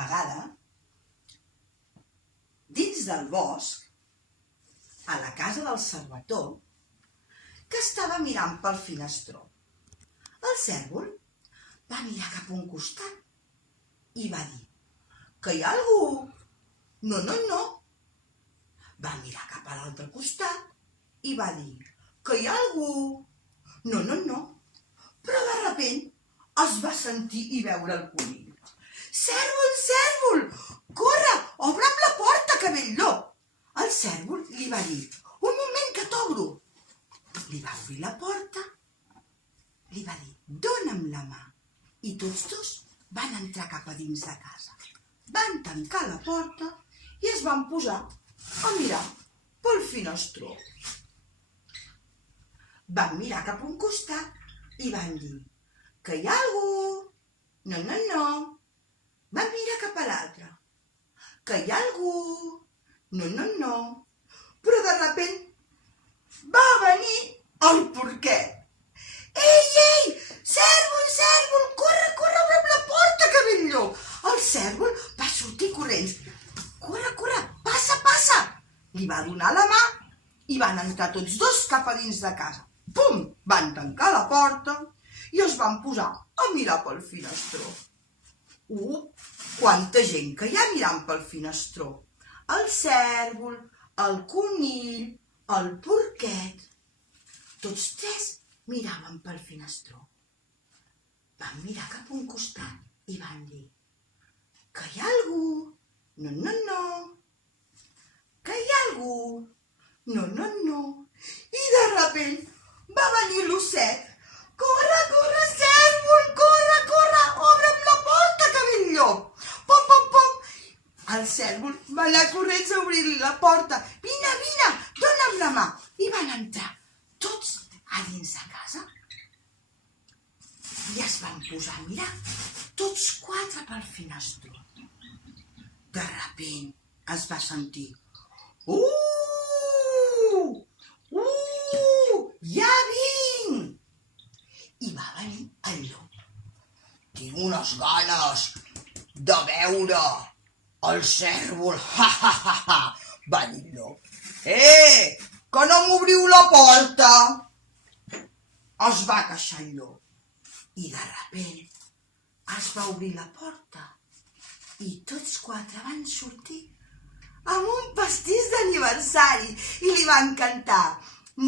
vegada, dins del bosc, a la casa del Servató, que estava mirant pel finestró. El cèrvol va mirar cap a un costat i va dir: «Que hi ha algú?» «No, no, no». Va mirar cap a l'altre costat i va dir: «Que hi ha algú?» «No, no, no». Però de sobte es va sentir i veure el conill. «Cèrvol, cèrvol, corre, obre'm la porta, que ve el llop!» El cèrvol li va dir: «Un moment, que t'obro». Li va obrir la porta, li va dir: «Dóna'm la mà». I tots dos van entrar cap a dins de casa. Van tancar la porta i es van posar a mirar pel finestró. Van mirar cap a un costat i van dir: «Que hi ha algú?» «No, no, no». Van mirar cap a l'altre: «Que hi ha algú?» «No, no, no». Però de sobte va venir el porquet. «Ei, ei, cèrvol, cèrvol, corre, corre, obre'm la porta, que ve el llop!» El cèrvol va sortir corrents. «Corre, corre, passa, passa!» Li va donar la mà i van entrar tots dos cap a dins de casa. Pum! Van tancar la porta i es van posar a mirar pel finestró. Quanta gent que hi ha mirant pel finestró! El cèrvol, el conill, el porquet. Tots tres miraven pel finestró. Van mirar cap a un costat i van dir: «Que hi ha algú?» «No, no, no». «Que hi ha algú?» «No, no, no». I de sobte va venir l'osset. «Corre, corre, cèrvol, corre, corre, obre'm la porta, que ve el llop!» Pom, pom, pom. El cèrvol va anar corrents a obrir-li la porta. «Vine, vine, dona'm la mà». I van entrar tots a dins de casa i es van posar a mirar tots quatre pel finestró. De sobte es va sentir: ja vinc!» I va venir el llop. «Tinc unes ganes de veure el cèrvol, ha, ha, ha, ha», va dir el llop. Que no m'obriu la porta!» Es va queixar el llop. I de sobte es va obrir la porta i tots quatre van sortir amb un pastís d'aniversari i li van cantar: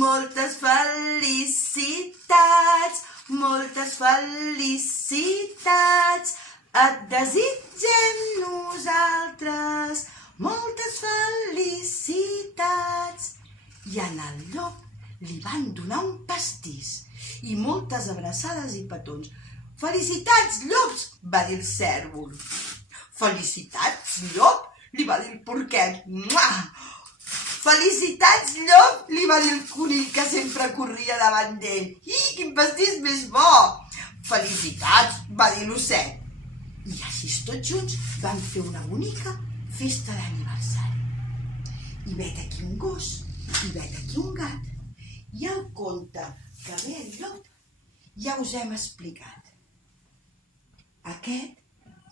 «Moltes felicitats, moltes felicitats, et desitgem nosaltres moltes felicitats». I al llop li van donar un pastís i moltes abraçades i petons. «Felicitats, llops!» va dir el cèrvol. «Felicitats, llop!» li va dir el porquet. «Felicitats, llop!» li va dir el conill, que sempre corria davant d'ell. «Quin pastís més bo!» «Felicitats!» va dir l'osset. I així tots junts van fer una bonica festa d'aniversari. I vet aquí un gos, i vet aquí un gat, i el conte que ve el llop ja us hem explicat. Aquest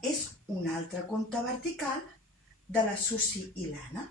és un altre conte vertical de la Susi i l'Anna.